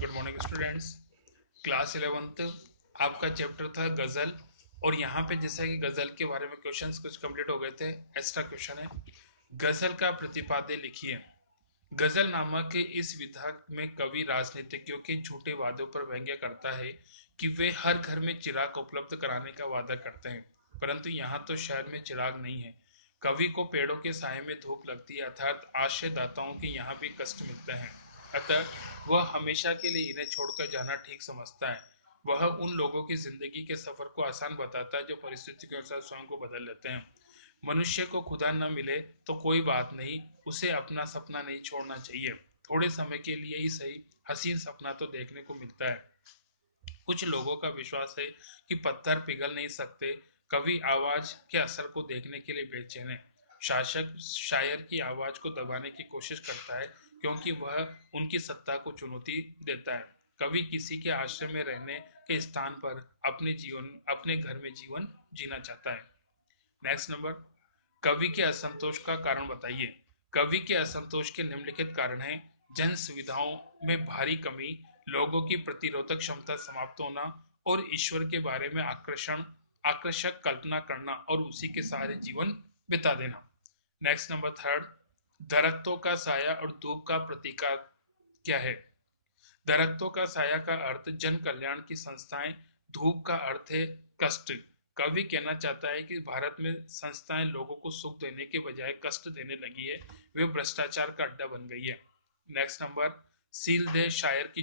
Good morning students. Class 11th आपका chapter था गज़ल। और यहाँ पे जैसा कि गज़ल के बारे में क्वेश्चंस कुछ कंप्लीट हो गए थे, एक्स्ट्रा क्वेश्चन है। गज़ल का प्रतिपाद्य लिखिए। गज़ल नामक इस विधा में कवि राजनीतिज्ञों के झूठे वादों पर व्यंग्य करता है कि वे हर घर में चिराग उपलब्ध कराने का वादा करते हैं, परंतु यहाँ तो शहर में चिराग नहीं है। कवि को पेड़ों के साए में धूप लगती है, अर्थात आश्रयदाताओं के यहाँ भी कष्ट मिलते हैं। अतः वह हमेशा के लिए इन्हें छोड़कर जाना ठीक समझता है। वह उन लोगों की जिंदगी के सफर को आसान बताता है जो परिस्थिति के अनुसार स्वयं को बदल लेते हैं। मनुष्य को खुदा न मिले तो कोई बात नहीं, उसे अपना सपना नहीं छोड़ना चाहिए। थोड़े समय के लिए ही सही, हसीन सपना तो देखने को मिलता है। कुछ लोगों का विश्वास है कि पत्थर पिघल नहीं सकते। कवि आवाज के असर को देखने के लिए बेचैन है। शासक शायर की आवाज को दबाने की कोशिश करता है, क्योंकि वह उनकी सत्ता को चुनौती देता है। कवि किसी के आश्रय में रहने के स्थान पर अपने घर में जीवन जीना चाहता है। नेक्स्ट नंबर, कवि के असंतोष का कारण बताइए। कवि के असंतोष के निम्नलिखित कारण हैं: जन सुविधाओं में भारी कमी, लोगों की प्रतिरोधक क्षमता समाप्त होना, और ईश्वर के बारे में आकर्षक कल्पना करना और उसी के सहारे जीवन बिता देना। नेक्स्ट नंबर थर्ड, दरख्तों का साया और धूप का प्रतीक क्या है? दरख्तों का साया का अर्थ जन कल्याण की संस्थाएं, धूप का अर्थ है कष्ट। कवि कहना चाहता है कि भारत में संस्थाएं लोगों को सुख देने के बजाय कष्ट देने लगी है, वे भ्रष्टाचार का अड्डा बन गई है। नेक्स्ट नंबर, सील दे शायर की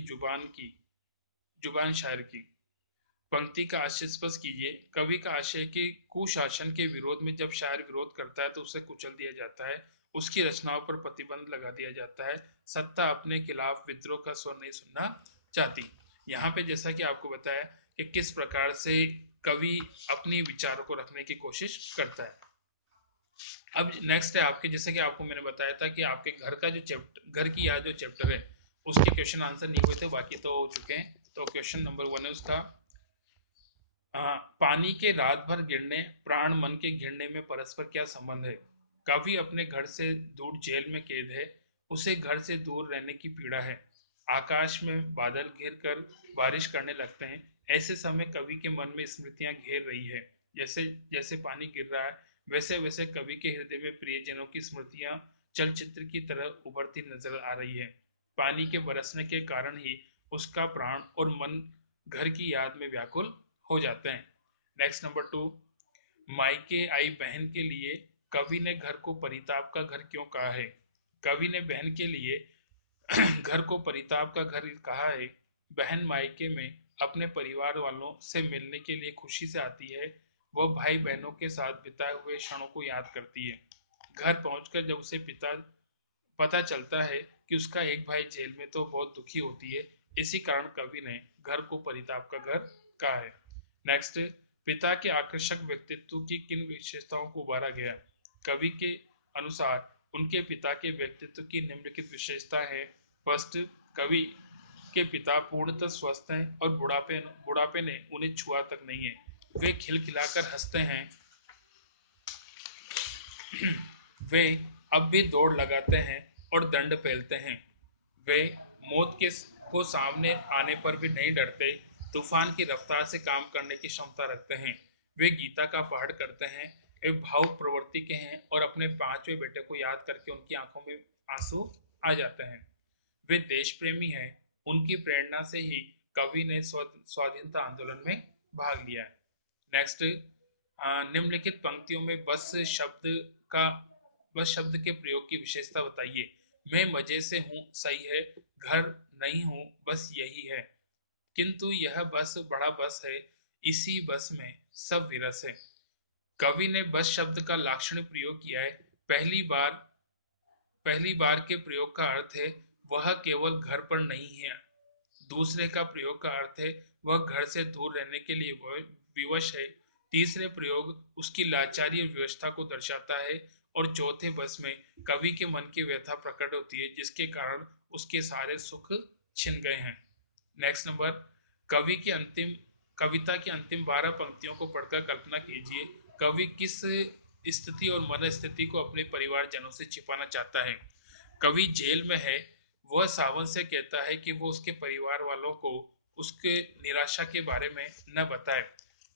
जुबान शायर की पंक्ति का आशय स्पष्ट कीजिए। कवि का आशय कि कुशासन के विरोध में जब शायर विरोध करता है तो उसे कुचल दिया जाता है, उसकी रचनाओं पर प्रतिबंध लगा दिया जाता है। सत्ता अपने खिलाफ विद्रोह का स्वर नहीं सुनना चाहती। यहाँ पे जैसा कि आपको बताया कि किस प्रकार से कवि अपनी विचारों को रखने की कोशिश करता है। अब नेक्स्ट है आपके, जैसे कि आपको मैंने बताया था कि आपके घर का जो चैप्टर, घर की याद जो चैप्टर है, उसके क्वेश्चन आंसर नहीं हुए थे, बाकी तो हो चुके हैं। तो क्वेश्चन नंबर 1 है उसका, पानी के रात भर गिरने प्राण मन के घिरने में परस्पर क्या संबंध है? कवि अपने घर से दूर जेल में कैद है, उसे घर से दूर रहने की पीड़ा है। आकाश में बादल घिर कर बारिश करने लगते हैं, ऐसे समय कवि के मन में स्मृतियां घेर रही है। जैसे जैसे पानी गिर रहा है, वैसे वैसे कवि के हृदय में प्रियजनों की स्मृतियां चलचित्र की तरह उभरती नजर आ रही है। पानी के बरसने के कारण ही उसका प्राण और मन घर की याद में व्याकुल हो जाते हैं। नेक्स्ट नंबर 2, मायके आई बहन के लिए कवि ने घर को परिताप का घर क्यों कहा है? कवि ने बहन के लिए घर को परिताप का घर कहा है। बहन मायके में अपने परिवार वालों से मिलने के लिए खुशी से आती है। वह भाई बहनों के साथ बिताए हुए क्षणों को याद करती है। घर पहुंचकर जब उसे पिता पता चलता है कि उसका एक भाई जेल में, तो बहुत दुखी होती है। इसी कारण कवि ने घर को परिताप का घर कहा है। नेक्स्ट, पिता के आकर्षक व्यक्तित्व की किन विशेषताओं को उभारा गया? कवि के अनुसार उनके पिता के व्यक्तित्व की निम्नलिखित विशेषता है। फर्स्ट, कवि के पिता पूर्णतः स्वस्थ हैं और बुढ़ापे ने उन्हें छुआ तक नहीं है। वे खिलखिलाकर हंसते हैं, वे अब भी दौड़ लगाते हैं और दंड फैलते हैं। वे मौत के को सामने आने पर भी नहीं डरते, तूफान की रफ्तार से काम करने की क्षमता रखते हैं। वे गीता का पाठ करते हैं, वे भावुक प्रवृत्ति के हैं और अपने पांचवें बेटे को याद करके उनकी आंखों में आंसू आ जाते हैं। वे देश प्रेमी हैं, उनकी प्रेरणा से ही कवि ने स्वाधीनता आंदोलन में भाग लिया है। नेक्स्ट, निम्नलिखित पंक्तियों में का बस शब्द के प्रयोग की विशेषता बताइए। मैं मजे से हूँ सही है, घर नहीं हूँ बस यही है, किंतु यह बस बड़ा बस है, इसी बस में सब विरस है। कवि ने बस शब्द का लाक्षणिक प्रयोग किया है। पहली बार के प्रयोग का अर्थ है वह केवल घर पर नहीं है। दूसरे का प्रयोग का अर्थ है वह घर से दूर रहने के लिए विवश है। तीसरे प्रयोग उसकी लाचारी और व्यवस्था को दर्शाता है। और चौथे बस में कवि के मन की व्यथा प्रकट होती है, जिसके कारण उसके सारे सुख छिन गए हैं। नेक्स्ट नंबर, कवि की अंतिम कविता की अंतिम 12 पंक्तियों को पढ़कर कल्पना कीजिए, कवि किस स्थिति और मन स्थिति को अपने परिवारजनों से छिपाना चाहता है? कवि जेल में है, वह सावन से कहता है कि वो उसके परिवार वालों को उसके निराशा के बारे में न बताए।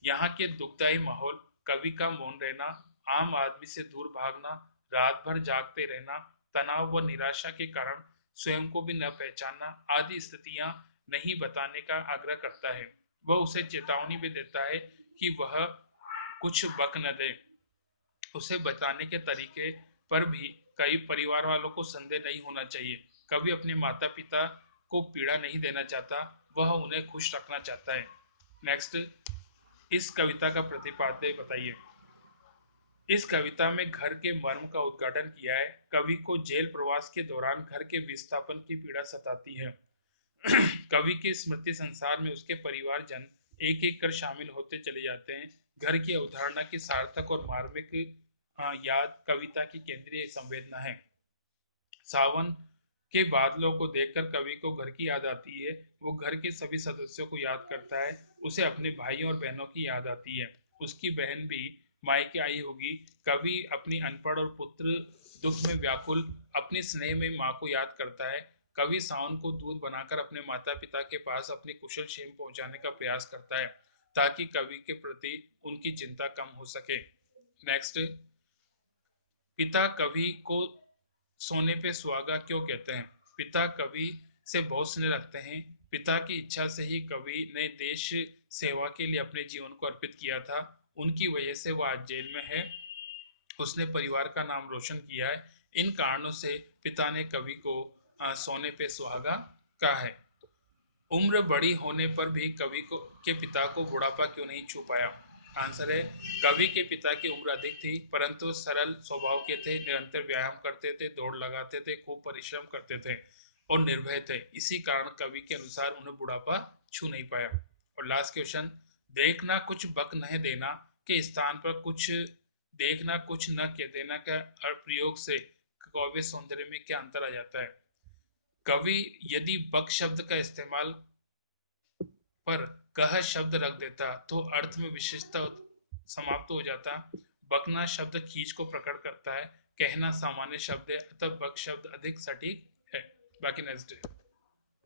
यहाँ के दुखदायी माहौल, कवि का मौन रहना, आम आदमी से दूर भागना, रात भर जागते रहना, तनाव व निराशा के कारण स्वयं को भी न पहचानना आदि स्थितियां नहीं बताने का आग्रह करता है। वह उसे चेतावनी भी देता है कि वह कुछ बक न दे। उसे बताने के तरीके पर भी कई परिवार वालों को संदेह नहीं होना चाहिए। कभी अपने माता पिता को पीड़ा नहीं देना चाहता, वह उन्हें खुश रखना चाहता है। नेक्स्ट, इस कविता का प्रतिपाद्य बताइए। इस कविता में घर के मर्म का उद्घाटन किया है। कवि को जेल प्रवास के दौरान घर के विस्थापन की पीड़ा सताती है। कवि के स्मृति संसार में उसके परिवारजन एक एक कर शामिल होते चले जाते हैं। घर की अवधारणा की सार्थक और मार्मिक याद कविता की केंद्रीय संवेदना है। सावन के बादलों को देखकर कवि को घर की याद आती है। वो घर के सभी सदस्यों को याद करता है। उसे अपने भाइयों और बहनों की याद आती है। उसकी बहन भी मायके आई होगी। कवि अपनी अनपढ़ और पुत्र दुख में व्याकुल अपनी स्नेह में माँ को याद करता है। कवि सावन को दूध बनाकर अपने माता पिता के पास अपनी कुशल क्षेम पहुंचाने का प्रयास करता है, ताकि कवि के प्रति उनकी चिंता कम हो सके। नेक्स्ट, पिता कवि को सोने पे सुहागा क्यों कहते हैं? पिता कवि से बहुत स्नेह रखते हैं। पिता की इच्छा से ही कवि ने देश सेवा के लिए अपने जीवन को अर्पित किया था। उनकी वजह से वह आज जेल में है। उसने परिवार का नाम रोशन किया है। इन कारणों से पिता ने कवि को सोने पे सुहागा कहा है। उम्र बड़ी होने पर भी कवि को के पिता को बुढ़ापा क्यों नहीं छू पाया? आंसर है, कवि के पिता की उम्र अधिक थी, परंतु सरल स्वभाव के थे, निरंतर व्यायाम करते थे, दौड़ लगाते थे, खूब परिश्रम करते थे और निर्भय थे। इसी कारण कवि के अनुसार उन्हें बुढ़ापा छू नहीं पाया। और लास्ट क्वेश्चन, देखना कुछ बक नहीं देना के स्थान पर कुछ देखना कुछ न कह देना का प्रयोग से काव्य सौंदर्य में क्या अंतर आ जाता है? कवि यदि बक शब्द का इस्तेमाल पर कह शब्द रख देता तो अर्थ में विशेषता समाप्त हो जाता। बकना शब्द खींच को प्रकट करता है। कहना सामान्य शब्द है, अतः बक शब्द अधिक सटीक है। बाकी नेक्स्ट